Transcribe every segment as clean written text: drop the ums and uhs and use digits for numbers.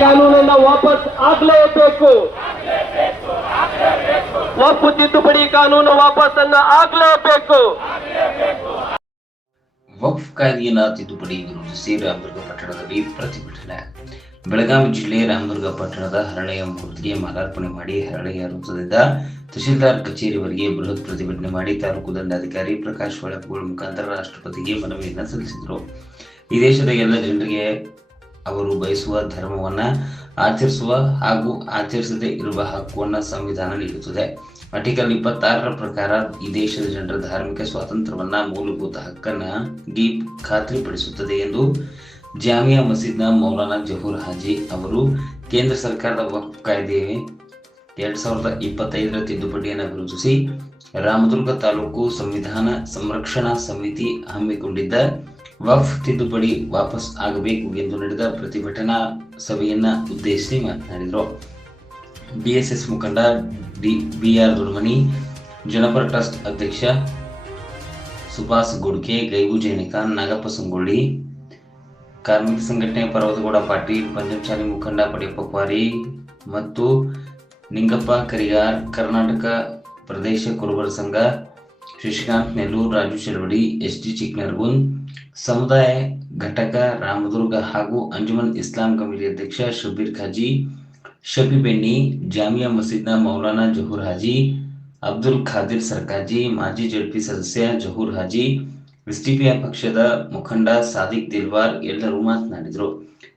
ಕಾನೂನನ್ನ ವಾಪಸ್ ಆಗ್ಲೇಬೇಕು. ವಕ್ಫ್ ತಿದ್ದುಪಡಿ ಕಾನೂನು ವಾಪಸ್ಸನ್ನ ಆಗ್ಲೇಬೇಕು. ವಕ್ಫ್ ಕಾಯ್ದೆಯನ್ನು ತಿದ್ದುಪಡಿ ವಿರೋಧಿಸಿ ರಾಮದುರ್ಗ ಪಟ್ಟಣದಲ್ಲಿ ಪ್ರತಿಭಟನೆ. ಬೆಳಗಾವಿ ಜಿಲ್ಲೆ ರಾಮದುರ್ಗ ಪಟ್ಟಣದ ಹರಳೆಯ ಮೂರ್ತಿಗೆ ಮಾಲಾರ್ಪಣೆ ಮಾಡಿ ಹರಳೆಯ ವೃತ್ತದಿಂದ ತಹಶೀಲ್ದಾರ್ ಕಚೇರಿವರೆಗೆ ಬೃಹತ್ ಪ್ರತಿಭಟನೆ ಮಾಡಿ ತಾಲೂಕು ದಂಡಾಧಿಕಾರಿ ಪ್ರಕಾಶ್ ಹೊಳಪುಗಳ ಮುಖಾಂತರ ರಾಷ್ಟ್ರಪತಿಗೆ ಮನವಿಯನ್ನು ಸಲ್ಲಿಸಿದರು. ಈ ದೇಶದ ಎಲ್ಲ ಜನರಿಗೆ ಅವರು ಬಯಸುವ ಧರ್ಮವನ್ನ ಆಚರಿಸುವ ಹಾಗೂ ಆಚರಿಸದೇ ಇರುವ ಹಕ್ಕುವನ್ನ ಸಂವಿಧಾನ ನೀಡುತ್ತದೆ. ಆರ್ಟಿಕಲ್ 26ರ ಪ್ರಕಾರ ಈ ದೇಶದ ಜನರ ಧಾರ್ಮಿಕ ಸ್ವಾತಂತ್ರ್ಯವನ್ನ ಮೂಲಭೂತ ಹಕ್ಕನ್ನಾಗಿ ಖಾತ್ರಿಪಡಿಸುತ್ತದೆ ಎಂದು ಜಾಮಿಯಾ ಮಸೀದ್ನ ಮೌಲಾನಾ ಜಹೂರ್ ಹಾಜಿ ಅವರು ಕೇಂದ್ರ ಸರ್ಕಾರದ ವಕ್ಫ್ ಕಾಯ್ದೆ 2025ರ ತಿದ್ದುಪಡಿಯನ್ನು ವಿರೋಧಿಸಿ ರಾಮದುರ್ಗ ತಾಲೂಕು ಸಂವಿಧಾನ ಸಂರಕ್ಷಣಾ ಸಮಿತಿ ಹಮ್ಮಿಕೊಂಡಿದ್ದ ವಕ್ಫ್ ತಿದ್ದುಪಡಿ ವಾಪಸ್ ಆಗಬೇಕು ಎಂದು ನಡೆದ ಪ್ರತಿಭಟನಾ ಸಭೆಯನ್ನ ಉದ್ದೇಶಿಸಿ ಮಾತನಾಡಿದರು. ಬಿಎಸ್ಎಸ್ ಮುಖಂಡ ಬಿಆರ್ ದೊಡ್ಮನಿ, ಜನಪರ ಟ್ರಸ್ಟ್ ಅಧ್ಯಕ್ಷ ಸುಭಾಸ್ ಗುಡ್ಕೆ, ಗೈಬು ಜೈನಿಕಾನ್, ನಾಗಪ್ಪ ಸಂಗೊಳ್ಳಿ, ಕಾರ್ಮಿಕ ಸಂಘಟನೆ ಪರ್ವತಗೌಡ ಪಾಟೀಲ್, ಪಂಚಮಸಾಲಿ ಮುಖಂಡ ಪಡೆಯಪ್ಪ ಕ್ವಾರಿ ಮತ್ತು ನಿಂಗಪ್ಪ ಕರಿಗಾರ್, ಕರ್ನಾಟಕ ಪ್ರದೇಶ ಕುರುಬರ ಸಂಘ ಶಶಿಕಾಂತ್ ನೆಲ್ಲೂರ್, ರಾಜು ಚಳವಡಿ, ಎಸ್ಡಿ ಚಿಕ್ನರ್ಗುನ್, ಸಮುದಾಯ ಘಟಕ ರಾಮದುರ್ಗ ಹಾಗೂ ಅಂಜುಮನ್ ಇಸ್ಲಾಂ ಕಮಿಟಿ ಅಧ್ಯಕ್ಷ ಶಬೀರ್ ಖಾಜಿ, ಶಫಿ ಬೆನ್ನಿ, ಜಾಮಿಯಾ ಮಸೀದ್ನ ಮೌಲಾನಾ ಜಹೂರ್ ಹಾಜಿ, ಅಬ್ದುಲ್ ಖಾದಿರ್ ಸರ್ಕಾಜಿ, ಮಾಜಿ ಜಡ್ಪಿ ಸದಸ್ಯ ಜಹೂರ್ ಹಾಜಿ, ಎಸ್ಡಿಪಿಐ ಪಕ್ಷದ ಮುಖಂಡ ಸಾದಿಕ್ ದಿಲ್ವಾರ್ ಎಲ್ಲರೂ ಮಾತನಾಡಿದರು.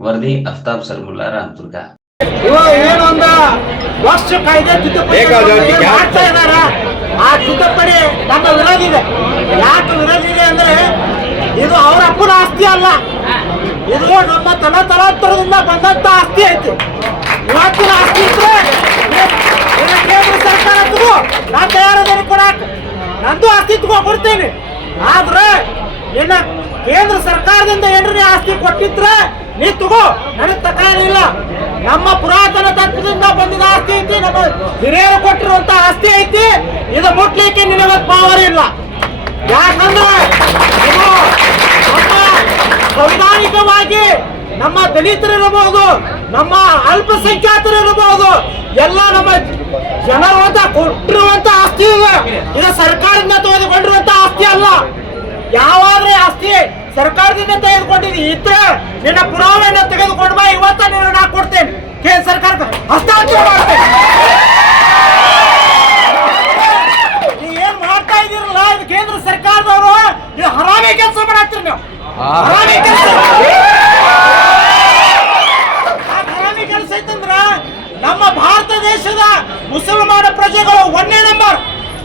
ವರದಿ ಅಫ್ತಾಬ್ ಸರ್ಮುಲ್ಲಾ, ರಾಮದುರ್ಗ. ಆ ತಿದ್ದುಪಡಿ ನಮ್ಮ ವಿರೋಧ ಇದೆ. ಯಾಕೆ ವಿರೋಧ ಇದೆ ಅಂದ್ರೆ ಇದು ಅವರ ಅಪ್ಪನ ಆಸ್ತಿ ಅಲ್ಲ, ಇದು ನಮ್ಮ ತಲಾಂತರದಿಂದ ಬಂದಂತ ಆಸ್ತಿ ಐತಿ. ಇವತ್ತಿನ ಆಸ್ತಿ ಇದ್ರೆ ಕೇಂದ್ರ ಸರ್ಕಾರಕ್ಕೂ ನಾ ತಯಾರದೇನೆ ಕೊಡಾಕ ನಂದು ಅಸ್ತಿತ್ವ ಕೊಡ್ತೇನೆ. ಆದ್ರೆ ಇನ್ನ ಕೇಂದ್ರ ಸರ್ಕಾರದಿಂದ ಏನ್ರಿ ಆಸ್ತಿ ಕೊಟ್ಟಿದ್ರೆ ನೀ ತಗೋ, ನನಗೆ ತಕಾಲಿಲ್ಲ. ನಮ್ಮ ಪುರಾತನ ತತ್ವದಿಂದ ಬಂದಿದ ಆಸ್ತಿ ಐತಿ, ನಮ್ಮ ಹಿರಿಯರು ಕೊಟ್ಟಿರುವಂತ ಆಸ್ತಿ ಐತಿ. ಇದು ಮುಟ್ಲಿಕ್ಕೆ ನಿನಗೆ ಪವರ್ ಇಲ್ಲ. ಯಾಕಂದ್ರೆ ಇದು ನಮ್ಮ ಸಂವಿಧಾನಿಕವಾಗಿ ನಮ್ಮ ದಲಿತರಿರಬಹುದು, ನಮ್ಮ ಅಲ್ಪಸಂಖ್ಯಾತರಿರಬಹುದು, ಎಲ್ಲ ನಮ್ಮ ಜನರು ಅಂತ ಕೊಟ್ಟಿರುವಂತ ಆಸ್ತಿ ಇದೆ. ಇದು ಸರ್ಕಾರದಿಂದ ತೆಗೆದುಕೊಂಡಿರುವಂತ ಆಸ್ತಿ ಅಲ್ಲ. ಯಾವಾದ್ರೆ ಆಸ್ತಿ ಸರ್ಕಾರದಿಂದ ತೆಗೆದುಕೊಂಡಿದ್ದು ಇದ್ರೆ ನಿನ್ನ ಪುರಾವೆಯನ್ನು ತೆಗೆದುಕೊಂಡು ಬಾ, ಇವತ್ತ ನಿನ್ನ ನಾ ಕೊಡ್ತೇನೆ, ಕೇಂದ್ರ ಸರ್ಕಾರಕ್ಕೆ ಹಸ್ತಾಂತರ ಮಾಡ್ತೇನೆ. ನೀವು ಏನ್ ಮಾಡ್ತಾ ಇದೀರಲ್ಲ, ಇದು ಕೇಂದ್ರ ಸರ್ಕಾರದವರು ಇದು ಹರಾಮಿ ಕೆಲಸ ಮಾಡತ್ತೀರಿ. ನೀವು ಹರಾಮಿ ಕೆಲಸ, ಹರಾಮಿ ಕೆಲಸ ಐತಂದ್ರ ನಮ್ಮ ಭಾರತ ದೇಶದ ಮುಸಲ್ಮಾನ ಪ್ರಜೆಗಳು 1ನೇ ನಂಬರ್.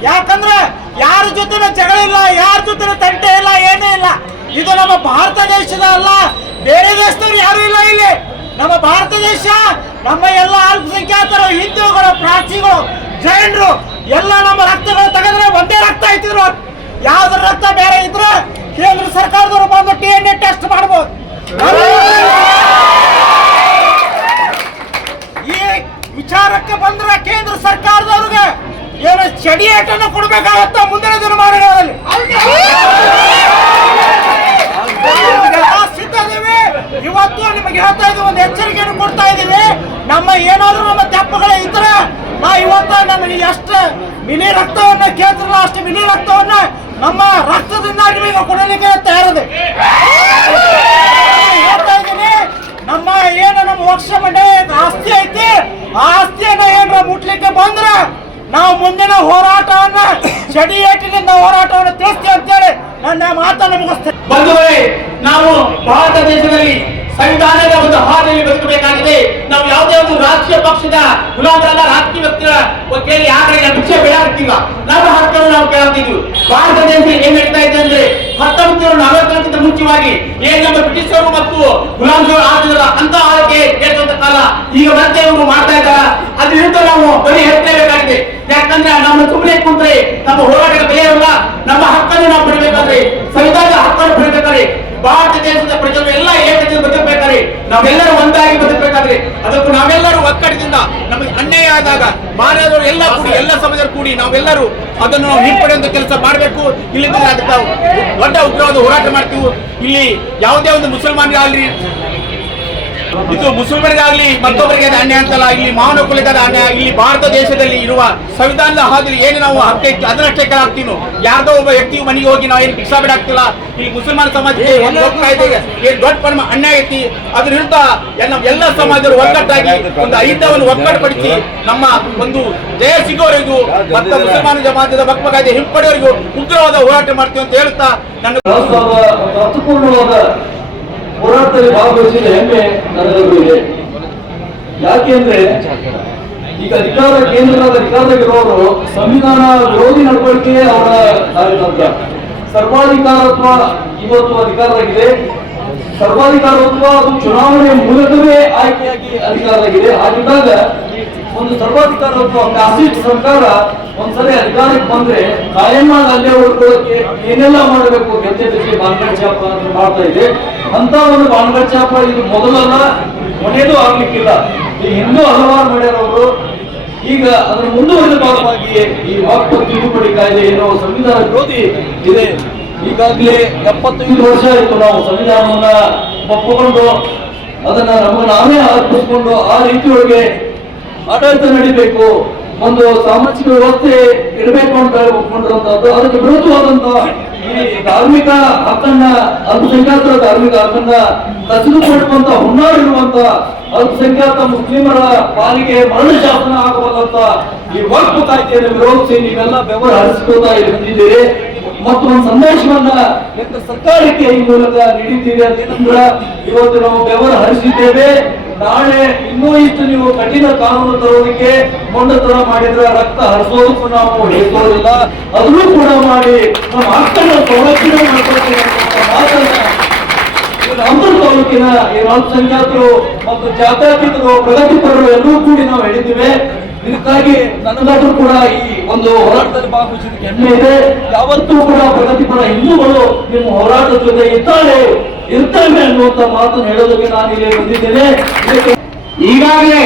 ಯಾಕಂದ್ರೆ ಯಾರ ಜೊತೆ ಜಗಳ ಇಲ್ಲ, ಯಾರ ಜೊತೆ ತಂಟೆ ಇಲ್ಲ, ಏನೇ ಇಲ್ಲ. ಇದು ನಮ್ಮ ಭಾರತ ದೇಶದ ಅಲ್ಲ, ಬೇರೆ ದೇಶದವ್ರು ಯಾರು ಇಲ್ಲ ಇಲ್ಲಿ. ನಮ್ಮ ಭಾರತ ದೇಶ ನಮ್ಮ ಎಲ್ಲ ಅಲ್ಪಸಂಖ್ಯಾತರು, ಹಿಂದೂಗಳು, ಪ್ರಾಚಿಗಳು, ಜೈನರು ಎಲ್ಲ ನಮ್ಮ ರಕ್ತಗಳು ತೆಗೆದ್ರೆ ಒಂದೇ ರಕ್ತ ಐತಿದ್ರು. ಯಾವ್ದ್ರ ರಕ್ತ ಬೇರೆ ಇದ್ರೆ ಕೇಂದ್ರ ಸರ್ಕಾರದವರು ಬಂದು DNA ಟೆಸ್ಟ್ ಮಾಡಬಹುದು. ಈ ವಿಚಾರಕ್ಕೆ ಬಂದ್ರೆ ಕೇಂದ್ರ ಸರ್ಕಾರದವ್ರಿಗೆ ಏನು ಚಡಿಯೇಟನ್ನು ಕೊಡ್ಬೇಕಾಗತ್ತ ಮುಂದಿನ ದಿನಮಾನಗಳಲ್ಲಿ. ಸಿದ್ಧದೇವಿ ಇವತ್ತು ನಿಮಗೆ ಹೇಳ್ತಾ ಇದ್ದೀವಿ, ಒಂದು ಎಚ್ಚರಿಕೆಯನ್ನು ಕೊಡ್ತಾ ಇದ್ದೀವಿ. ನಮ್ಮ ಏನಾದ್ರೂ ನಮ್ಮ ತಪ್ಪುಗಳೇ ಇದ್ರೆ ನಾ ಇವತ್ತು ನಮಗೆ ಎಷ್ಟು ಮಿನಿ ರಕ್ತವನ್ನ ಕೇಳ್ತಿರಲ್ಲ ಅಷ್ಟು ಮಿನಿ ರಕ್ತವನ್ನ ನಮ್ಮ ರಕ್ತದಿಂದ ನಿಮಗೆ ಕೊಡಲಿಕ್ಕೆ ತಯಾರಿದೆ. ಹೇಳ್ತಾ ಇದ್ದೀನಿ, ನಮ್ಮ ಏನು ನಮ್ಮ ವಕ್ಷ ಮಂಡಳಿ ಆಸ್ತಿ ಐತಿ, ಆ ಆಸ್ತಿಯನ್ನ ಏನಾರ ಮುಟ್ಲಿಕ್ಕೆ ಬಂದ್ರೆ ನಾವು ಮುಂದಿನ ಹೋರಾಟವನ್ನ ಚಡಿಯೇಟಿನಿಂದ ಹೋರಾಟವನ್ನು ತಿಳಿಸ್ತೀವಿ ಅಂತೇಳಿ ನನ್ನ ಮಾತನ್ನು ಮುಗಿಸ್ತೇನೆ. ಬಂಧುಗಳೇ, ನಾವು ಭಾರತ ದೇಶದಲ್ಲಿ ಸಂವಿಧಾನದ ಒಂದು ಹಾದಿಯಲ್ಲಿ ಬದುಕಬೇಕಾಗಿದೆ. ನಾವು ಯಾವುದೇ ಒಂದು ರಾಷ್ಟ್ರೀಯ ಪಕ್ಷದ ಗುಲಾಮರಲ್ಲ, ರಾಜಕೀಯ ವ್ಯಕ್ತಿಗಳ ಕೇಳಿ ಯಾಕಂದ್ರೆ ಭಿಕ್ಷೆ ಬೇಡಾಗ್ತಿಲ್ಲ. ನಮ್ಮ ಹಕ್ಕನ್ನು ನಾವು ಕೇಳ್ತಿದ್ವಿ. ಭಾರತ ದೇಶ ಏನ್ ಹೇಳ್ತಾ ಇದೆ ಅಂದ್ರೆ 1940ಕ್ಕಿಂತ ಮುಂಚಿತವಾಗಿ ಏನ್ ನಮ್ಮ ಬ್ರಿಟಿಷರು ಮತ್ತು ಗುಲಾಮರು ಆಳಿದ್ರಲ್ಲ ಅಂತ ಆಳ್ವಿಕೆ ಕೇಳುವಂತ ಕಾಲ ಈಗ ಮತ್ತೆ ಇವರು ಮಾಡ್ತಾ ಇದ್ದಾರ. ಅದ್ರ ವಿರುದ್ಧ ನಾವು ಬರೀ ಹೇಳ್ತೇಬೇಕಾಗಿದೆ. ಯಾಕಂದ್ರೆ ನಮ್ಮ ಸುಮ್ಮನೆ ಕುಂತ್ರೆ ನಮ್ಮ ಹೋರಾಟಕ್ಕೆ ಬೆಲೆ ಇಲ್ಲ. ನಮ್ಮ ಹಕ್ಕನ್ನು ನಾವು ಪಡಿಬೇಕಾದ್ರೆ, ಸಂವಿಧಾನದ ಹಕ್ಕನ್ನು ಪಡಿಬೇಕಾದ್ರೆ, ಭಾರತ ದೇಶದ ಪ್ರಜೆಗಳು ಎಲ್ಲ ಏಕತೆ ಬದುಕಬೇಕಾದ್ರೆ, ನಾವೆಲ್ಲರೂ ಒಂದಾಗಿ ಬದುಕಬೇಕಾದ್ರೆ, ಅದಕ್ಕೂ ನಾವೆಲ್ಲರೂ ಒಕ್ಕಟ್ಟಿನಿಂದ ನಮಗೆ ಅನ್ಯಾಯ ಆದಾಗ ಮಾನವರು ಎಲ್ಲ ಕೂಡಿ, ಎಲ್ಲ ಸಮಾಜರು ಕೂಡಿ ನಾವೆಲ್ಲರೂ ಅದನ್ನು ನಾವು ಹಿಂಪಡೆಯುವಂತ ಕೆಲಸ ಮಾಡಬೇಕು. ಇಲ್ಲಿಂದ ಅದಕ್ಕೆ ನಾವು ದೊಡ್ಡ ಉಗ್ರವಾದ ಹೋರಾಟ ಮಾಡ್ತೀವಿ. ಇಲ್ಲಿ ಯಾವುದೇ ಒಂದು ಮುಸಲ್ಮಾನರಾಗಲಿ ಇದು ಮುಸಲ್ಮರಿಗಾಗ್ಲಿ ಮತ್ತೊಬ್ಬರಿಗೆ ಅದು ಅನ್ಯಾಯ ಅಂತಲ್ಲ, ಇಲ್ಲಿ ಮಾನವಕುಲದ ಅನ್ಯಾಯ. ಇಲ್ಲಿ ಭಾರತ ದೇಶದಲ್ಲಿ ಇರುವ ಸಂವಿಧಾನದ ಹಾದಿಲಿ ಏನು ನಾವು ಹಕ್ಕು ಇತ್ತು ಅದನ್ನಷ್ಟೇ ಕೇಳಾಗ್ತೀವಿ. ಯಾರ್ದೋ ಒಬ್ಬ ವ್ಯಕ್ತಿ ಮನೆಗೆ ಹೋಗಿ ನಾವು ಏನು ಭಿಕ್ಷಾ ಬಿಡಾಕ್ತಿಲ್ಲ. ಈ ಮುಸಲ್ಮಾನ ಸಮಾಜಕ್ಕೆ ಒಂದು ಏನು ದೊಡ್ಡ ಪರಮ ಅನ್ಯಾಯ ಐತಿ. ಅದ್ರ ವಿರುದ್ಧ ಎಲ್ಲ ಸಮಾಜದವರು ಒಗ್ಗಟ್ಟಾಗಿ ಒಂದು ಐದವನ್ನು ಒಗ್ಗಟ್ಟುಪಡಿಸಿ ನಮ್ಮ ಒಂದು ಜಯ ಸಿಗೋವರೆಗೂ ಮತ್ತು ಮುಸಲ್ಮಾನ ಸಮಾಜದ ಮಕ್ಕಳಿಗೆ ಹಿಂಪಡೆಯವರೆಗೂ ಉಗ್ರವಾದ ಹೋರಾಟ ಮಾಡ್ತೀವಿ ಅಂತ ಹೇಳ್ತಾ ನನ್ನ ಅರ್ಥಪೂರ್ಣವಾದ ಹೋರಾಟದಲ್ಲಿ ಭಾಗವಹಿಸಿದ ಹೆಮ್ಮೆ ನನಗೂ ಇದೆ. ಯಾಕೆಂದ್ರೆ ಈಗ ಕೇಂದ್ರದ ಅಧಿಕಾರದಲ್ಲಿರೋರು ಸಂವಿಧಾನ ವಿರೋಧಿ ನಡವಳಿಕೆ ಅವರ ಕಾರ್ಯತಂತ್ರ. ಸರ್ವಾಧಿಕಾರತ್ವ ಇವತ್ತು ಅಧಿಕಾರದಾಗಿದೆ. ಸರ್ವಾಧಿಕಾರತ್ವ ಅದು ಚುನಾವಣೆಯ ಮೂಲಕವೇ ಆಯ್ಕೆಯಾಗಿ ಅಧಿಕಾರದಾಗಿದೆ. ಹಾಗಿದ್ದಾಗ ಒಂದು ಸರ್ವಾಧಿಕಾರತ್ವ ಕಾಸಿಟ್ ಸರ್ಕಾರ ಒಂದ್ಸಲ ಅಧಿಕಾರಕ್ಕೆ ಬಂದ್ರೆ ಕಾಯಮ್ಮಾಗಿ ಅಲ್ಲೇ ಉಳ್ಕೊಳ್ಳೋಕೆ ಏನೆಲ್ಲ ಮಾಡಬೇಕು ಗೆದ್ದೆ ಬಿಸಿ ಬಾನ್ಗಡ್ ಚಾಪ ಮಾಡ್ತಾ ಇದೆ. ಅಂತ ಒಂದು ಬಾನ್ಗಡ್ ಚಾಪ ಇದು ಮೊದಲಲ್ಲ, ಕೊನೆಯದು ಆಗ್ಲಿಕ್ಕಿಲ್ಲ. ಈ ಹಿಂದೂ ಹಲವಾರು ಮಾಡ್ಯಾರವರು. ಈಗ ಅದರ ಮುಂದುವರೆದ ಭಾಗವಾಗಿ ಈ ವಕ್ಫ್ ತಿದ್ದುಪಡಿ ಕಾಯ್ದೆ ಏನೋ ಸಂವಿಧಾನ ವಿರೋಧಿ ಇದೆ. ಈಗಾಗಲೇ 75 ವರ್ಷ ಆಯಿತು ನಾವು ಸಂವಿಧಾನವನ್ನ ಒಪ್ಪಿಕೊಂಡು ಅದನ್ನ ನಮಗೆ ನಾವೇ ಅರ್ಪಿಸ್ಕೊಂಡು ಆ ರೀತಿಯೊಳಗೆ ಆಡಳಿತ ನಡಿಬೇಕು, ಒಂದು ಸಾಮಾಜಿಕ ವ್ಯವಸ್ಥೆ ಇರಬೇಕು ಅಂತ ಒಪ್ಕೊಂಡಿರುವಂತಹದ್ದು. ಅದಕ್ಕೆ ವಿರುದ್ಧವಾದಂತಹ ಈ ಧಾರ್ಮಿಕ ಹಕ್ಕನ್ನ, ಅಲ್ಪಸಂಖ್ಯಾತರ ಧಾರ್ಮಿಕ ಹಕ್ಕನ್ನ ಕಸಿದುಕೊಳ್ಳುವಂತ ಹುನ್ನಾರಿರುವಂತ ಅಲ್ಪಸಂಖ್ಯಾತ ಮುಸ್ಲಿಮರ ಪಾಲಿಗೆ ಮರಣ ಶಾಸನ ಆಗಬಲ್ಲಂತ ಈ ವಕ್ಫ್ ಕಾಯ್ದೆಯನ್ನು ವಿರೋಧಿಸಿ ನೀವೆಲ್ಲ ಬೆವರು ಹರಿಸಿಕೋತಾ ಬಂದಿದ್ದೀರಿ ಮತ್ತು ಒಂದು ಸಂದೇಶವನ್ನ ಸರ್ಕಾರಕ್ಕೆ ಈ ಮೂಲಕ ನೀಡಿದ್ದೀರಿ. ಅದೇನಂದ್ರ ಇವತ್ತು ನಾವು ಬೆವರು ಹರಿಸಿದ್ದೇವೆ, ನಾಳೆ ಇನ್ನೂ ಇಷ್ಟು ನೀವು ಕಠಿಣ ಕಾನೂನು ತರೋದಕ್ಕೆ ಮೊಂಡತನ ಮಾಡಿದ್ರೆ ರಕ್ತ ಹರಿಸೋದಕ್ಕೂ ನಾವು ಹೇಳ್ಕೊಳ್ಳೋದಿಲ್ಲ, ಅದನ್ನು ಕೂಡ ಮಾಡಿ ನಮ್ಮ ಹಕ್ಕನ್ನು ಸಂರಕ್ಷಣೆ ಮಾಡ್ಕೊಳ್ತೀವಿ ಅಂತ ಮಾತನ್ನ ಅಮೃತ ತಾಲೂಕಿನ ಈ ಅಲ್ಪಸಂಖ್ಯಾತರು ಮತ್ತು ಜಾತ್ಯತೀತರು ಪ್ರಗತಿಪರರು ಎಲ್ಲರೂ ಕೂಡಿ ನಾವು ಹೇಳಿದ್ದೇವೆ. ಇದಕ್ಕಾಗಿ ನನಗಾದ್ರೂ ಕೂಡ ಈ ಒಂದು ಹೋರಾಟದಲ್ಲಿ ಭಾಗವಹಿಸೋದಕ್ಕೆ ಹೆಮ್ಮೆ ಇದೆ. ಯಾವತ್ತೂ ಕೂಡ ಪ್ರಗತಿಪರ ಹಿಂದೂಗಳು ನಿಮ್ಮ ಹೋರಾಟದ ಜೊತೆ ಇರ್ತೇವೆ ಅನ್ನುವಂತ ಮಾತನ್ನು ಹೇಳೋದಕ್ಕೆ ನಾನು ಇಲ್ಲಿ ಬಂದಿದ್ದೇನೆ. ಈಗಾಗಲೇ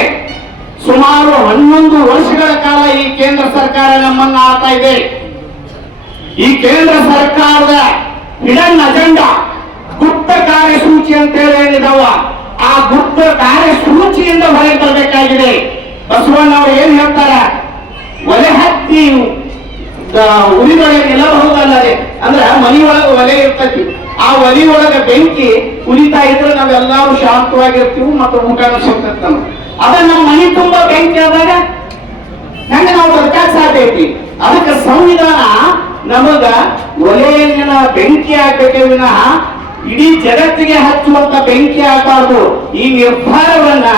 ಸುಮಾರು 11 ವರ್ಷಗಳ ಕಾಲ ಈ ಕೇಂದ್ರ ಸರ್ಕಾರ ನಮ್ಮನ್ನ ಆಳ್ತಾ ಇದೆ. ಈ ಕೇಂದ್ರ ಸರ್ಕಾರದ ಹಿಡನ್ ಅಜೆಂಡಾ ಗುಪ್ತ ಕಾರ್ಯಸೂಚಿ ಅಂತೇಳಿ ಏನಿದಾವ, ಆ ಗುಪ್ತ ಕಾರ್ಯಸೂಚಿಯಿಂದ ಹೊರಗೆ ಬರಬೇಕಾಗಿದೆ. ಬಸವಣ್ಣ ಅವರು ಏನ್ ಹೇಳ್ತಾರ, ಒಲೆ ಹತ್ತಿ ಉರಿದೊಳಗೆ ನಿಲ್ಲಬಹುದಲ್ಲದೆ, ಅಂದ್ರೆ ಮನೆಯೊಳಗೆ ಒಲೆ ಇರ್ತೈತಿ, ಆ ಒಲಿ ಒಳಗೆ ಬೆಂಕಿ ಉರಿತಾ ಇದ್ರೆ ನಾವೆಲ್ಲರೂ ಶಾಂತವಾಗಿರ್ತೀವಿ ಮತ್ತು ಊಟನೂ ಸಿಗ್ತೈತಿ ನಮ್ಗೆ. ಅದ ನಮ್ಮ ಮನೆ ತುಂಬಾ ಬೆಂಕಿ ಆದಾಗ ಹೆಂಗ ನಾವು ಬದುಕಾಕ್ ಸಾಧ್ಯ ಐತಿ? ಅದಕ್ಕೆ ಸಂವಿಧಾನ ನಮಗ ಒಲೆಯನ್ನ ಬೆಂಕಿ ಆಗ್ಬೇಕೇ ವಿನಃ ಇಡೀ ಜಗತ್ತಿಗೆ ಹಚ್ಚುವಂತ ಬೆಂಕಿ ಆಗಬಾರ್ದು. ಈ ನಿರ್ಧಾರವನ್ನ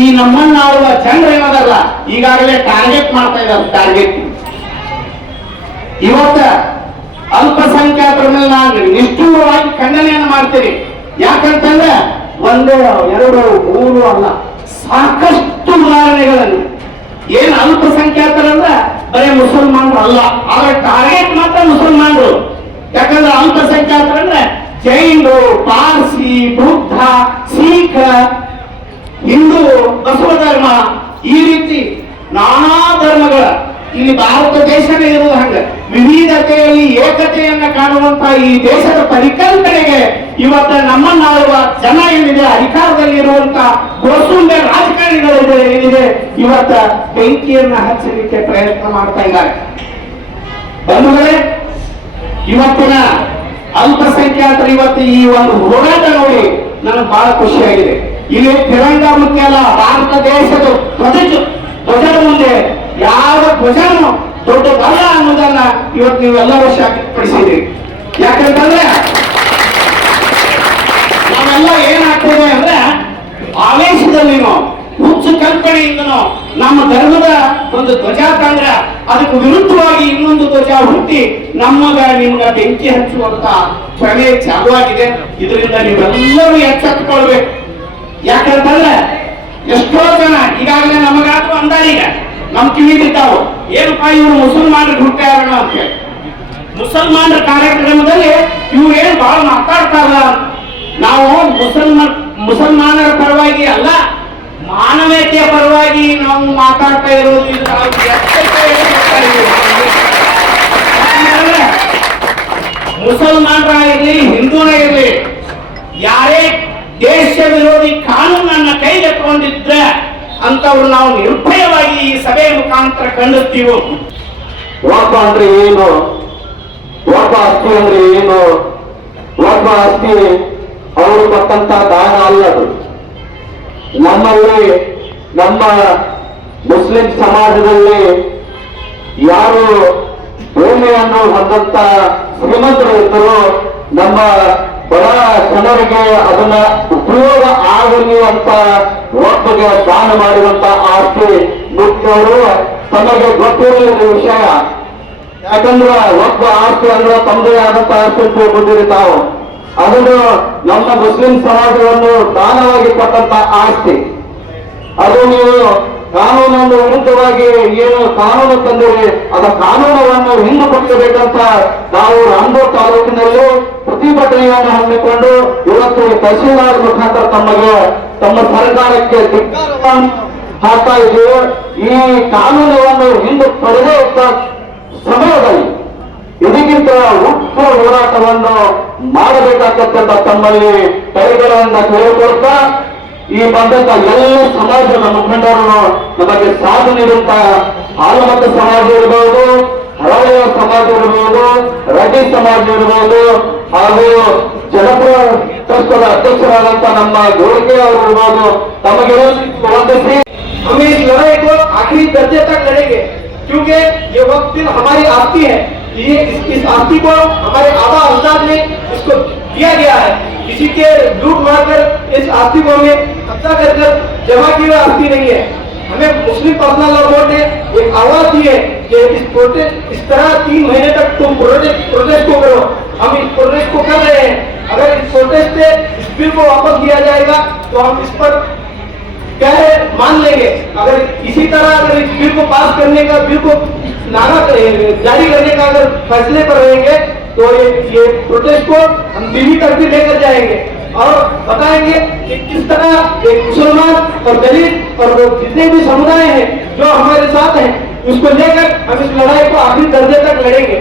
ಈ ನಮ್ಮನ್ನಾಳುವ ಜನರು ಏನದಲ್ಲ ಈಗಾಗಲೇ ಟಾರ್ಗೆಟ್ ಮಾಡ್ತಾ ಇದ್ದಾರೆ. ಟಾರ್ಗೆಟ್ ಇವತ್ತ ಅಲ್ಪಸಂಖ್ಯಾತರ ಮೇಲೆ ನಾನು ನಿಷ್ಠೂರವಾಗಿ ಖಂಡನೆಯನ್ನು ಮಾಡ್ತೀನಿ. ಯಾಕಂತಂದ್ರೆ 1, 2, 3 ಅಲ್ಲ, ಸಾಕಷ್ಟು ಉದಾಹರಣೆಗಳನ್ನು ಏನ್ ಅಲ್ಪಸಂಖ್ಯಾತರಂದ್ರ ಬರೀ ಮುಸಲ್ಮಾನರು ಅಲ್ಲ, ಆದ್ರೆ ಟಾರ್ಗೆಟ್ ಮಾತ್ರ ಮುಸಲ್ಮಾನರು. ಯಾಕಂದ್ರೆ ಅಲ್ಪಸಂಖ್ಯಾತರಂದ್ರೆ ಜೈನರು, ಪಾರ್ಸಿ, ಬುದ್ಧ, ಸಿಖ್, ಹಿಂದೂ, ಬಸವ ಧರ್ಮ, ಈ ರೀತಿ ನಾನಾ ಧರ್ಮಗಳ ಇಲ್ಲಿ ಭಾರತ ದೇಶನೇ ಇರುವುದು ಹಂಗ ವಿವಿಧತೆಯಲ್ಲಿ ಏಕತೆಯನ್ನ ಕಾಣುವಂತ ಈ ದೇಶದ ಪರಿಕಲ್ಪನೆಗೆ ಇವತ್ತ ನಮ್ಮನ್ನಾಳುವ ಜನ ಏನಿದೆ, ಅಧಿಕಾರದಲ್ಲಿ ಇರುವಂತ ಗೋಸುಂಬೆ ರಾಜಕಾರಣಿಗಳು ಏನಿದೆ, ಇವತ್ತ ಬೆಂಕಿಯನ್ನ ಹಚ್ಚಲಿಕ್ಕೆ ಪ್ರಯತ್ನ ಮಾಡ್ತಾ ಇದ್ದಾರೆ. ಬಂಧುಗಳೇ, ಇವತ್ತಿನ ಅಲ್ಪಸಂಖ್ಯಾತರು ಇವತ್ತು ಈ ಒಂದು ಹೋರಾಟ ನೋಡಿ ನನಗೆ ಬಹಳ ಖುಷಿಯಾಗಿದೆ. ಇಲ್ಲಿ ತಿರಂಗ ಮುಖ್ಯ ಅಲ್ಲ, ಭಾರತ ದೇಶದ ಧ್ವಜದ ಮುಂದೆ ಯಾವ ಧ್ವಜನು ದೊಡ್ಡದಲ್ಲ ಅನ್ನೋದನ್ನ ಇವತ್ತು ನೀವೆಲ್ಲರೂ ಸಾಬೀತುಪಡಿಸಿದ್ರಿ. ಯಾಕಂತಂದ್ರೆ ನಾವೆಲ್ಲ ಏನಾಗ್ತದೆ ಅಂದ್ರೆ ಆವೇಶದಲ್ಲಿನೋ ಹುಚ್ಚು ಕಲ್ಪನೆಯಿಂದನೋ ನಮ್ಮ ಧರ್ಮದ ಒಂದು ಧ್ವಜ ತಂದ್ರೆ ಅದಕ್ಕೆ ವಿರುದ್ಧವಾಗಿ ಇನ್ನೊಂದು ಧ್ವಜ ಹುಟ್ಟಿ ನಮಗ ನಿಮ್ಗ ಬೆಂಕಿ ಹಚ್ಚುವಂತ ಕ್ರಮೆ ಚಾಲುವಾಗಿದೆ. ಇದರಿಂದ ನೀವೆಲ್ಲರೂ ಎಚ್ಚೆತ್ತುಕೊಳ್ಬೇಕು. ಯಾಕಂತಂದ್ರೆ ಎಷ್ಟೋ ಜನ ಈಗಾಗಲೇ ನಮಗಾದ್ರೂ ಅಂದಾರೀಗ ನಮ್ ಕಿವಿ ಬಿದ್ದಾವು, ಏನಪ್ಪ ಇವರು ಮುಸಲ್ಮಾನರು ಹುಟ್ಟ್ಯಾರ ಅಂತ ಹೇಳಿ. ಮುಸಲ್ಮಾನರ ಕಾರ್ಯಕ್ರಮದಲ್ಲಿ ಇವ್ರು ಏನ್ ಬಹಳ ಮಾತಾಡ್ತಾರಲ್ಲ, ನಾವು ಮುಸಲ್ಮಾನರ ಪರವಾಗಿ ಅಲ್ಲ, ಮಾನವೀಯತೆಯ ಪರವಾಗಿ ನಾವು ಮಾತಾಡ್ತಾ ಇರೋದು. ಮುಸಲ್ಮಾನರಾಗಿರ್ಲಿ, ಹಿಂದೂನೇ ಇರಲಿ, ಯಾರೇ ದೇಶ ವಿರೋಧಿ ಕಾನೂನು ಕೈಗೆತ್ತಿಕೊಂಡಿದ್ರೆ ಅಂತವ್ರು ನಾವು ನಿರ್ಭಯವಾಗಿ ಈ ಸಭೆಯ ಮುಖಾಂತರ ಖಂಡಿಸ್ತೀವಿ. ವಕ್ಫ್ ಅಂದ್ರೆ ಏನು? ವಕ್ಫ್ ಆಸ್ತಿ ಅಂದ್ರೆ ಏನು? ವಕ್ಫ್ ಆಸ್ತಿ ಅವರು ಕೊಟ್ಟಂತ ದಾನ ಅಲ್ಲದು. ನಮ್ಮಲ್ಲಿ ನಮ್ಮ ಮುಸ್ಲಿಂ ಸಮಾಜದಲ್ಲಿ ಯಾರು ಭೂಮಿಯನ್ನು ಹೊಂದಂತ ಶ್ರೀಮಂತರು ಇದ್ದರು, ನಮ್ಮ ಬಡ ಜನರಿಗೆ ಅದನ್ನ ಉಪಯೋಗ ಆಗಲಿ ಅಂತ ವಕ್ಫ್ಗೆ ದಾನ ಮಾಡಿದಂತ ಆಸ್ತಿ ಮುಖ್ಯವರು ತಮಗೆ ಗೊತ್ತಿರಲಿಲ್ಲ ವಿಷಯ. ಯಾಕಂದ್ರೆ ವಕ್ಫ್ ಆಸ್ತಿ ಅಂದ್ರೆ ತಮ್ಮದೇ ಆದಂತ ಆಸ್ತಿ ಅಂತ ಬಂದಿರಿ ತಾವು. ಅದನ್ನು ನಮ್ಮ ಮುಸ್ಲಿಂ ಸಮಾಜವನ್ನು ದಾನವಾಗಿ ಕೊಟ್ಟಂತ ಆಸ್ತಿ. ಅದು ನೀವು ಕಾನೂನನ್ನು ವಿರುದ್ಧವಾಗಿ ಏನು ಕಾನೂನು ತಂದಿರಿ, ಅದ ಕಾನೂನನ್ನು ಹಿಂದುಪಡಿಸಬೇಕಂತ ನಾವು ರಾಮದುರ್ಗ ತಾಲೂಕಿನಲ್ಲಿ ಪ್ರತಿಭಟನೆಯನ್ನು ಹಮ್ಮಿಕೊಂಡು ಇವತ್ತು ತಹಸೀಲ್ದಾರ್ ಮುಖಾಂತರ ತಮ್ಮ ಸರ್ಕಾರಕ್ಕೆ ಧಿಕ್ಕಾರ ಹಾಕ್ತಾ ಇದ್ದೀವಿ. ಈ ಕಾನೂನನ್ನು ಹಿಂದೆ ಪಡೆದೇ ಇದ್ದ ಸಮಯದಲ್ಲಿ ಇದಕ್ಕಿಂತ ಉಗ್ರ ಹೋರಾಟವನ್ನು ಮಾಡಬೇಕಾಗತ್ತಂತ ತಮ್ಮಲ್ಲಿ ಕೈಗಳಿಂದ ಕೇಳಿಕೊಳ್ತಾ, ಈ ಬಂದಂತ ಎಲ್ಲ ಸಮಾಜದ ಮುಖಂಡರು ನಮಗೆ ಸಾಥ್ ನೀಡುವಂತ ಆಲಮತ ಸಮಾಜ ಇರಬಹುದು, ಹರಳೆಯ ಸಮಾಜ ಇರಬಹುದು, ರೆಡ್ಡಿ ಸಮಾಜ ಇರಬಹುದು, ಹಾಗೂ ಜನಪರ ಟ್ರಸ್ಟದ ಅಧ್ಯಕ್ಷರಾದಂತ ನಮ್ಮ ಗೋಳಿಕೆ ಅವರು ಇರಬಹುದು, ತಮಗೆ ವಂದಿಸಿ हम इस लड़ाई को आखिरी दर्जे तक लड़ेंगे, क्योंकि ये वक्त हमारी आस्ती है। ये इस आस्ती को हमारे आबा अजदाद ने इसको दिया गया है। किसी के लूट मार कर इस आस्ती को हमें कब्जा कर जमा की हुई आस्ती नहीं है। हमें मुस्लिम पर्सनल लॉ बोर्ड ने एक आवाज दी है कि इस तरह 3 महीने तक तुम प्रोटेस्ट को करो। हम इस प्रोटेस्ट को कर रहे हैं। अगर इस प्रोटेस्ट से इस बिल को वापस लिया जाएगा तो हम इस पर क्या है मान लेंगे। अगर इसी तरह अगर इस बिल को पास करने का, बिल को जारी करने का अगर फैसले पर रहेंगे तो ये प्रोटेस्ट को हम दिल्ली तक भी लेकर जाएंगे और बताएंगे कि किस तरह एक मुसलमान और दलित और जितने भी समुदाय हैं जो हमारे साथ हैं, उसको लेकर हम इस लड़ाई को आखिरी दर्जे तक लड़ेंगे।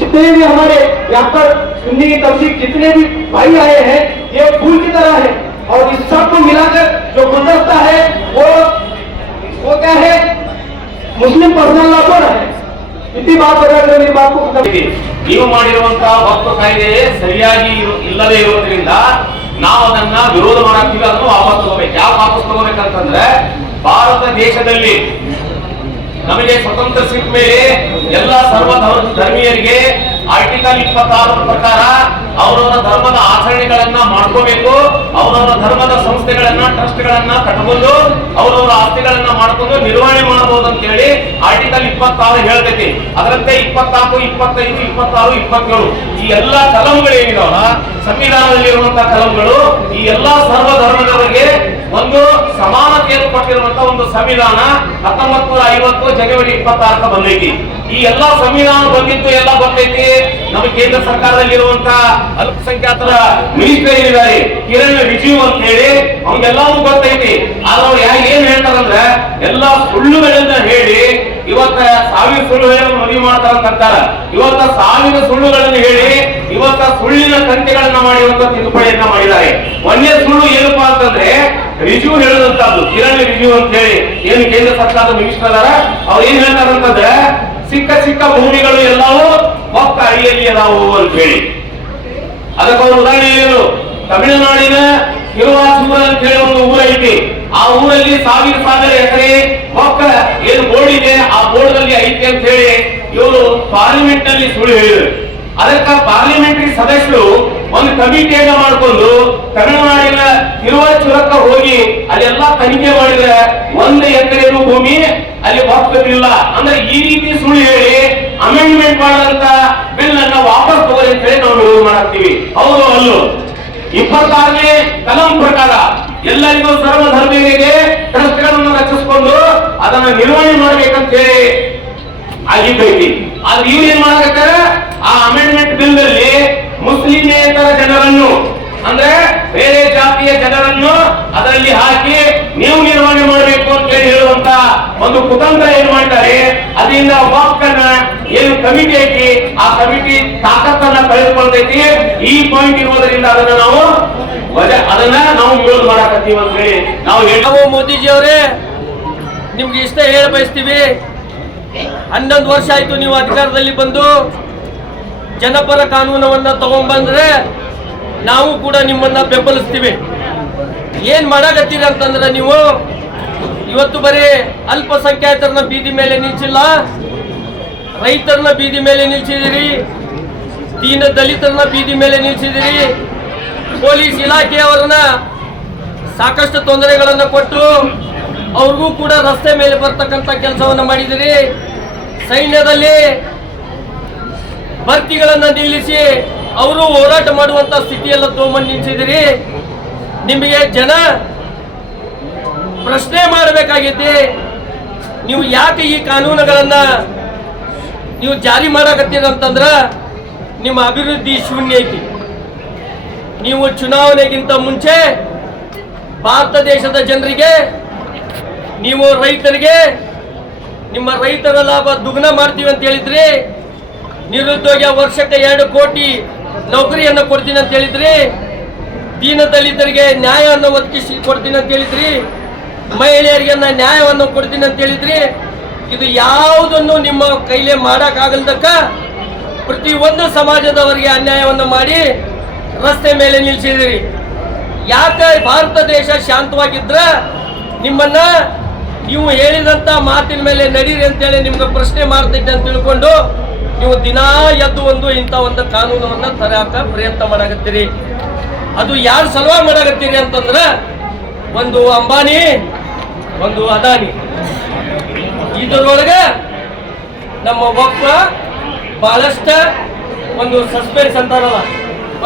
जितने भी हमारे यहाँ पर सुन्नी तबलीग जितने भी भाई आए हैं, ये फूल की तरह है और इस सब को मिलाकर जो गुजरता है वो क्या है, मुस्लिम पर्सनल लॉ बोर्ड है। इतनी बात बताकर मेरी बात को खत्म कीजिए। ನೀವು ಮಾಡಿರುವಂತಹ ವಕ್ಫ್ ಕಾಯ್ದೆ ಸರಿಯಾಗಿ ಇಲ್ಲದೆ ಇರುವುದರಿಂದ ನಾವು ಅದನ್ನ ವಿರೋಧ ಮಾಡಾಕ್ತೀವಿ, ಅದನ್ನು ವಾಪಸ್ ತಗೋಬೇಕು. ಯಾಕೆ ವಾಪಸ್ ತಗೋಬೇಕಂತಂದ್ರೆ, ಭಾರತ ದೇಶದಲ್ಲಿ ನಮಗೆ ಸ್ವತಂತ್ರ ಸಿಕ್ಕ ಮೇಲೆ ಎಲ್ಲ ಸರ್ವ ಧರ್ಮೀಯರಿಗೆ ಆರ್ಟಿಕಲ್ 26 ಪ್ರಕಾರ ಅವರವರ ಧರ್ಮದ ಆಚರಣೆಗಳನ್ನ ಮಾಡ್ಕೋಬೇಕು. ಅವರವರ ಧರ್ಮದ ಸಂಸ್ಥೆಗಳನ್ನ, ಟ್ರಸ್ಟ್ ಗಳನ್ನ ಕಟ್ಕೊಂಡು ಅವರವರ ಆಸ್ತಿಗಳನ್ನ ಮಾಡ್ಕೊಂಡು ನಿರ್ವಹಣೆ ಮಾಡಬಹುದು ಅಂತ ಹೇಳಿ ಆರ್ಟಿಕಲ್ 26 ಹೇಳ್ತೈತಿ. ಅದರಂತೆ 24, 25, 26, 27 ಈ ಎಲ್ಲಾ ಕಲಂಗಳೇನಿದಾವಲ್ಲ ಸಂವಿಧಾನದಲ್ಲಿರುವಂತಹ ಕಲಂಗಳು, ಈ ಎಲ್ಲಾ ಸರ್ವ ಧರ್ಮದವರಿಗೆ ಒಂದು ಸಮಾನತೆಯನ್ನು ಕೊಟ್ಟಿರುವಂತಹ ಒಂದು ಸಂವಿಧಾನ 1950 ಜನವರಿ 26 ಬಂದೈತಿ. ಈ ಎಲ್ಲಾ ಸಂವಿಧಾನ ಬಂದಿತ್ತು ಎಲ್ಲ ಗೊತ್ತೈತಿ. ನಮ್ಮ ಕೇಂದ್ರ ಸರ್ಕಾರದಲ್ಲಿರುವಂತಹ ಅಲ್ಪಸಂಖ್ಯಾತರ ಮಿನಿಸ್ಟರ್ ಏನಿದ್ದಾರೆ ಕಿರಣ್ ರಿಜಿಜು ಅಂತ ಹೇಳಿ, ಅವ್ರಿಗೆಲ್ಲವೂ ಗೊತ್ತೈತಿ. ಆದ್ರೆ ಅವ್ರು ಏನ್ ಹೇಳ್ತಾರಂದ್ರೆ, ಎಲ್ಲಾ ಸುಳ್ಳುಗಳನ್ನ ಹೇಳಿ ಇವತ್ತ 1000 ಸುಳ್ಳುಗಳನ್ನು ಮದುವೆ ಮಾಡ್ತಾರಂತಾರ. ಇವತ್ತ 1000 ಸುಳ್ಳುಗಳನ್ನು ಹೇಳಿ ಇವತ್ತ ಸುಳ್ಳಿನ ಕಂತೆಗಳನ್ನ ಮಾಡಿ ಇವತ್ತ ತಿದ್ದುಪಡಿಯನ್ನ ಮಾಡಿದ್ದಾರೆ. ಒಂದೇ ಸುಳ್ಳು ಏನಪ್ಪಾ ಅಂತಂದ್ರೆ, ರಿಜಿಜು ಹೇಳುವಂತದ್ದು, ಕಿರಣ್ ರಿಜಿಜು ಅಂತ ಹೇಳಿ ಏನು ಕೇಂದ್ರ ಸರ್ಕಾರದ ಮಿನಿಸ್ಟರ್ ಅದಾರ, ಅವ್ರು ಏನ್ ಹೇಳ್ತಾರಂತಂದ್ರೆ, ಸಿಕ್ಕ ಭೂಮಿಗಳು ಎಲ್ಲವೂ ವಕ್ಫ್ ಅಡಿಯಲ್ಲಿ ಅದಾವು ಅಂತ ಹೇಳಿ. ಅದಕ್ಕೆ ಒಂದು ಉದಾಹರಣೆ ಏನು, ತಮಿಳುನಾಡಿನ ತಿರುವಾಚೂರ್ ಅಂತ ಹೇಳಿ ಒಂದು ಊರ ಐತಿ. ಆ ಊರಲ್ಲಿ 1000 ಎಕರೆ ವಕ್ಫ್ ಏನು ಬೋರ್ಡ್ ಇದೆ, ಆ ಬೋರ್ಡ್ ನಲ್ಲಿ ಐತಿ ಅಂತ ಹೇಳಿ ಇವರು ಪಾರ್ಲಿಮೆಂಟ್ ನಲ್ಲಿ ಸುಳ್ಳು ಹೇಳಿದ್ರು. ಅದಕ್ಕೆ ಪಾರ್ಲಿಮೆಂಟರಿ ಸದಸ್ಯರು ಒಂದು ಕಮಿಟಿಯನ್ನ ಮಾಡಿಕೊಂಡು ತಮಿಳುನಾಡಿನ ತಿರುವಾಚೂರಕ್ಕೆ ಹೋಗಿ ಅಲ್ಲೆಲ್ಲಾ ತನಿಖೆ ಮಾಡಿದ್ರೆ 1 ಎಕರೆನೂ ಭೂಮಿ ಅಲ್ಲಿ ವಕ್ಫ್ ಇಲ್ಲ. ಅಂದ್ರೆ ಈ ರೀತಿ ಸುಳ್ಳು ಹೇಳಿ ಅಮೆಂಡ್ಮೆಂಟ್ ಮಾಡದಂತ ಬಿಲ್ ಅನ್ನ ವಾಪಸ್ ತಗೋರಿ ಅಂತ ಹೇಳಿ ನಾವು ವಿರೋಧ ಮಾಡ್ತೀವಿ. ಹೌದು ಅಲ್ಲೂ 26ನೇ ಕಲಂ ಪ್ರಕಾರ ಎಲ್ಲರಿಗೂ ಸರ್ವ ಧರ್ಮೀಯರಿಗೆ ಟ್ರಸ್ಟ್ಗಳನ್ನು ರಚಿಸಿಕೊಂಡು ಅದನ್ನ ನಿರ್ವಹಣೆ ಮಾಡ್ಬೇಕಂತ ಹೇಳಿ ಆಗಿದ್ದೈತಿ. ಆದ್ರೆ ಇವ್ರು ಏನ್ ಮಾಡಬೇಕಾರೆ, ಆ ಅಮೆಂಡ್ಮೆಂಟ್ ಬಿಲ್ ಅಲ್ಲಿ ಮುಸ್ಲಿಮೇತರ ಜನರನ್ನು, ಅಂದ್ರೆ ಬೇರೆ ಜಾತಿಯ ಜನರನ್ನು ಅದರಲ್ಲಿ ಹಾಕಿ ನೀವು ನಿರ್ವಹಣೆ ಮಾಡಬೇಕು ಅಂತ ಹೇಳುವಂತ ಒಂದು ಕುತಂತ್ರ ಏನ್ ಮಾಡಿದ್ದಾರೆ. ಅದರಿಂದ ವಕ್ಫ್ ಅನ್ನ ಏನು ಕಮಿಟಿ ಐತಿ, ಆ ಕಮಿಟಿ ತಾಕತ್ತನ್ನ ಕಳೆದುಕೊಳ್ತೈತಿ. ಈ ಪಾಯಿಂಟ್ ಇರುವುದರಿಂದ ಅದನ್ನ ನಾವು ಅದನ್ನ ನಾವು ವಿರೋಧ ಮಾಡಾಕತ್ತೀವಿ ಅಂತ ಹೇಳಿ ನಾವು ಮೋದಿಜಿ ಅವರೇ ನಿಮ್ಗೆ ಇಷ್ಟ ಹೇಳ ಬಯಸ್ತೀವಿ. 11 ವರ್ಷ ಆಯ್ತು ನೀವು ಅಧಿಕಾರದಲ್ಲಿ ಬಂದು ಜನಪರ ಕಾನೂನವನ್ನ ತಗೊಂಡ್ಬಂದ್ರೆ ನಾವು ಕೂಡ ನಿಮ್ಮನ್ನ ಬೆಂಬಲಿಸ್ತೀವಿ. ಏನ್ ಮಾಡಾಕತ್ತೀರಿ ಅಂತಂದ್ರೆ ನೀವು ಇವತ್ತು ಬರೀ ಅಲ್ಪಸಂಖ್ಯಾತರನ್ನ ಬೀದಿ ಮೇಲೆ ನಿಲ್ಸಿಲ್ಲ, ರೈತರನ್ನ ಬೀದಿ ಮೇಲೆ ನಿಲ್ಸಿದಿರಿ, ದೀನ ದಲಿತರನ್ನ ಬೀದಿ ಮೇಲೆ ನಿಲ್ಸಿದಿರಿ, ಪೊಲೀಸ್ ಇಲಾಖೆಯವರನ್ನ ಸಾಕಷ್ಟು ತೊಂದರೆಗಳನ್ನು ಕೊಟ್ಟು ಅವ್ರಿಗೂ ಕೂಡ ರಸ್ತೆ ಮೇಲೆ ಬರ್ತಕ್ಕಂಥ ಕೆಲಸವನ್ನು ಮಾಡಿದಿರಿ. ಸೈನ್ಯದಲ್ಲಿ ಭರ್ತಿಗಳನ್ನ ನಿಲ್ಲಿಸಿ ಅವರು ಹೋರಾಟ ಮಾಡುವಂತ ಸ್ಥಿತಿಯೆಲ್ಲ ತಗೊಂಬಂದು ನಿಲ್ಲಿಸಿದಿರಿ. ನಿಮಗೆ ಜನ ಪ್ರಶ್ನೆ ಮಾಡಬೇಕಾಗೈತಿ, ನೀವು ಯಾಕೆ ಈ ಕಾನೂನುಗಳನ್ನ ನೀವು ಜಾರಿ ಮಾಡಕತ್ತೀರ ಅಂತಂದ್ರ ನಿಮ್ಮ ಅಭಿವೃದ್ಧಿ ಶೂನ್ಯ ಐತಿ. ನೀವು ಚುನಾವಣೆಗಿಂತ ಮುಂಚೆ ಭಾರತ ದೇಶದ ಜನರಿಗೆ, ನೀವು ರೈತರಿಗೆ ನಿಮ್ಮ ರೈತರ ಲಾಭ ದುಗ್ನ ಮಾಡ್ತೀವಿ ಅಂತ ಹೇಳಿದ್ರಿ. ನಿರುದ್ಯೋಗ ವರ್ಷಕ್ಕೆ 2 ಕೋಟಿ ನೌಕರಿಯನ್ನು ಕೊಡ್ತೀನಿ ಅಂತ ಹೇಳಿದ್ರಿ. ದೀನ ದಲಿತರಿಗೆ ನ್ಯಾಯವನ್ನು ಒದಗಿಸಿ ಕೊಡ್ತೀನಿ ಅಂತ ಹೇಳಿದ್ರಿ. ಮಹಿಳೆಯರಿಗೆ ನ್ಯಾಯವನ್ನು ಕೊಡ್ತೀನಿ ಅಂತ ಹೇಳಿದ್ರಿ. ಇದು ಯಾವುದನ್ನು ನಿಮ್ಮ ಕೈಲೇ ಮಾಡಕ್ಕಾಗಲ್ದಕ್ಕ ಪ್ರತಿಯೊಂದು ಸಮಾಜದವರಿಗೆ ಅನ್ಯಾಯವನ್ನು ಮಾಡಿ ರಸ್ತೆ ಮೇಲೆ ನಿಲ್ಲಿಸಿದಿರಿ. ಯಾಕೆ ಭಾರತ ದೇಶ ಶಾಂತವಾಗಿದ್ರ ನಿಮ್ಮನ್ನ ನೀವು ಹೇಳಿದಂತ ಮಾತಿನ ಮೇಲೆ ನಡೀರಿ ಅಂತೇಳಿ ನಿಮ್ಗೆ ಪ್ರಶ್ನೆ ಮಾಡ್ತಿದ್ದೆ ಅಂತ ತಿಳ್ಕೊಂಡು ನೀವು ದಿನಾ ಎದ್ದು ಇಂಥ ಒಂದು ಕಾನೂನನ್ನ ತರಕ ಪ್ರಯತ್ನ ಮಾಡಾಕತ್ತೀರಿ. ಅದು ಯಾರು ಸಲುವಾಗಿ ಮಾಡಾಕತ್ತೀರಿ ಅಂತಂದ್ರ ಒಂದು ಅಂಬಾನಿ, ಒಂದು ಅದಾನಿ. ಇದರೊಳಗೆ ನಮ್ಮ ಒಬ್ಬ ಬಹಳಷ್ಟು ಒಂದು ಸಸ್ಪೆನ್ಸ್ ಅಂತಾರಲ್ಲ,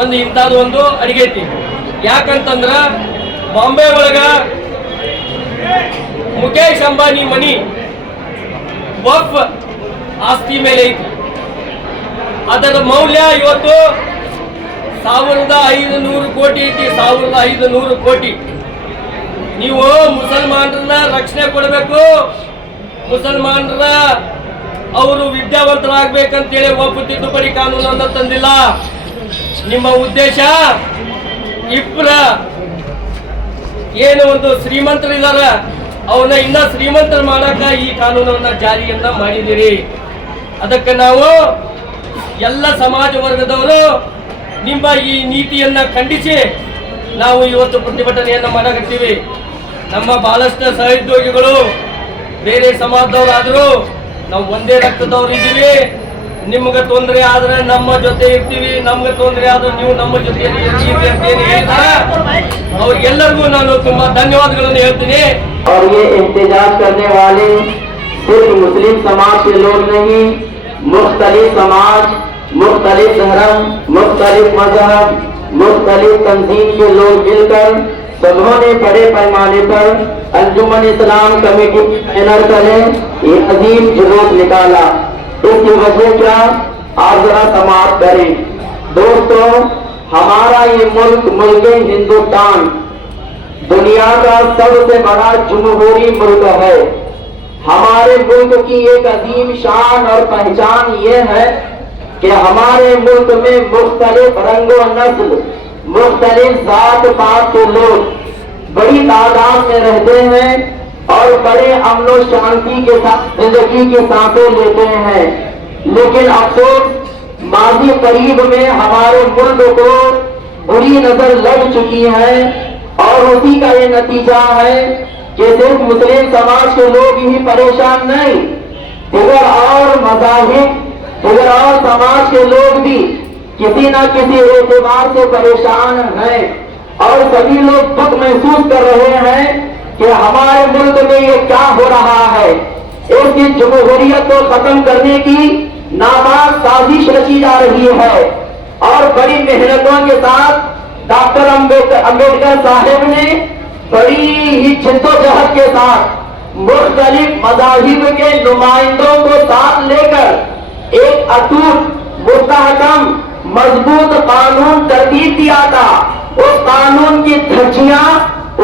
ಒಂದು ಇಂಥದ್ದು ಒಂದು ಅಡಿಗೆ ಐತಿ. ಯಾಕಂತಂದ್ರ ಬಾಂಬೆ ಒಳಗ ಮುಖೇಶ್ ಅಂಬಾನಿ ಮನಿ ವಕ್ಫ್ ಆಸ್ತಿ ಮೇಲೆ ಐತಿ. ಅದರ ಮೌಲ್ಯ ಇವತ್ತು 1500 ಕೋಟಿ ಐತಿ. 1500 ಕೋಟಿ. ನೀವು ಮುಸಲ್ಮಾನರನ್ನ ರಕ್ಷಣೆ ಕೊಡಬೇಕು, ಮುಸಲ್ಮಾನರ ಅವರು ವಿದ್ಯಾವಂತರಾಗಬೇಕಂತೇಳಿ ವಕ್ಫ್ ತಿದ್ದುಪಡಿ ಕಾನೂನನ್ನು ತಂದಿಲ್ಲ. ನಿಮ್ಮ ಉದ್ದೇಶ ಇಬ್ಬರ ಏನು ಒಂದು ಶ್ರೀಮಂತರಿದಾರ ಅವನ್ನ ಇನ್ನ ಶ್ರೀಮಂತರ ಮಾಡಕ ಈ ಕಾನೂನನ್ನ ಜಾರಿಯನ್ನ ಮಾಡಿದಿರಿ. ಅದಕ್ಕೆ ನಾವು ಎಲ್ಲ ಸಮಾಜ ವರ್ಗದವರು ನಿಮ್ಮ ಈ ನೀತಿಯನ್ನ ಖಂಡಿಸಿ ನಾವು ಇವತ್ತು ಪ್ರತಿಭಟನೆಯನ್ನ ಮಾಡಕತ್ತೀವಿ. ನಮ್ಮ ಬಹಳಷ್ಟು ಸಹೋದ್ಯೋಗಿಗಳು ಬೇರೆ ಸಮಾಜದವರಾದ್ರು ನಾವು ಒಂದೇ ರಕ್ತದವ್ರು ಇದ್ದೀವಿ. ನಿಮ್ಗೆ ತೊಂದರೆ ಆದ್ರೆ ನಮ್ಮ ಜೊತೆ ಇರ್ತೀವಿ, ನಮ್ಗೆ ತೊಂದರೆ ಆದ್ರೆ ನೀವು ನಮ್ಮ ಜೊತೆ ಇರ್ತೀವಿ ಅಂತ ಏನು ಹೇಳ್ತಾರೆ ಅವ್ರಿಗೆಲ್ಲರಿಗೂ ನಾನು ತುಂಬಾ ಧನ್ಯವಾದಗಳನ್ನು ಹೇಳ್ತೀನಿ. और ये एहतजाज करने वाले सिर्फ मुस्लिम समाज के लोग नहीं, मुख्तलिफ समाज, मुख्तलिफ धर्म, मुख्तलिफ मजहब, मुख्तलिफ तंजीम के लोग मिलकर सबों ने बड़े पैमाने पर अंजुमन इस्लाम कमेटी बैनर तले ये अजीम जुलूस निकाला. इसकी वजह क्या, आप जरा समाप्त करें. दोस्तों, हमारा ये मुल्क हिंदुस्तान दुनिया का सबसे बड़ा जमहूरी मुल्क है. हमारे मुल्क की एक अजीम शान और पहचान ये है कि हमारे मुल्क में मुख्तलिफ रंगो नस्ल, मुख्तलिफ जात पात के लोग बड़ी तादाद में रहते हैं और बड़े अमन और शांति के साथ जिंदगी की सांसें लेते हैं. लेकिन अफसोस माजी करीब में हमारे मुल्क को बुरी नजर लग चुकी है और उसी का ये नतीजा है कि सिर्फ मुस्लिम समाज के लोग ही परेशान नहीं, दिगर और मज़ाहिब, दिगर और समाज के लोग भी किसी न किसी एतबार से परेशान हैं और सभी लोग दुख महसूस कर रहे हैं कि हमारे मुल्क में ये क्या हो रहा है. इसकी जमहूरियत को खत्म करने की नापाक साजिश रची जा रही है और बड़ी मेहनतों के साथ डॉक्टर अम्बेडकर साहब ने बड़ी ही जिद्दोजहद के साथ मुख्तलिफ मज़ाहिब के नुमाइंदों को साथ लेकर एक अटूट, मुस्तहकम, मजबूत कानून तरतीब दिया था. उस कानून की धज्जियां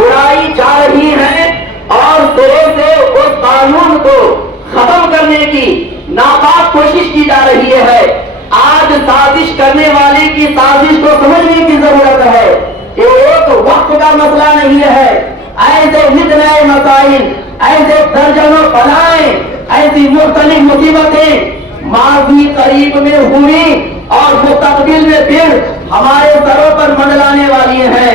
उड़ाई जा रही हैं और सिरे से उस कानून को खत्म करने की नापाक कोशिश की जा रही है. आज साजिश करने वाले की साजिश को समझने की जरूरत है. एक वक्त का मसला नहीं है। ऐसे नित नए मसाइल, ऐसे दर्जनों बलाएं, ऐसी मुख्तलिफ मुसीबतें माजी करीब में हुई और मुस्तकबिल में फिर हमारे सरों पर मंडलाने वाली हैं।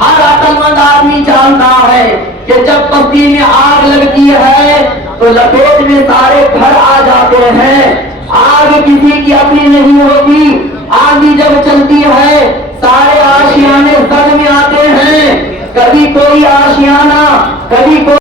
हर अक्लमंद आदमी जानता है कि जब बस्ती में आग लगती है तो लपेट में सारे घर आ जाते हैं। आग किसी की अपनी नहीं होती,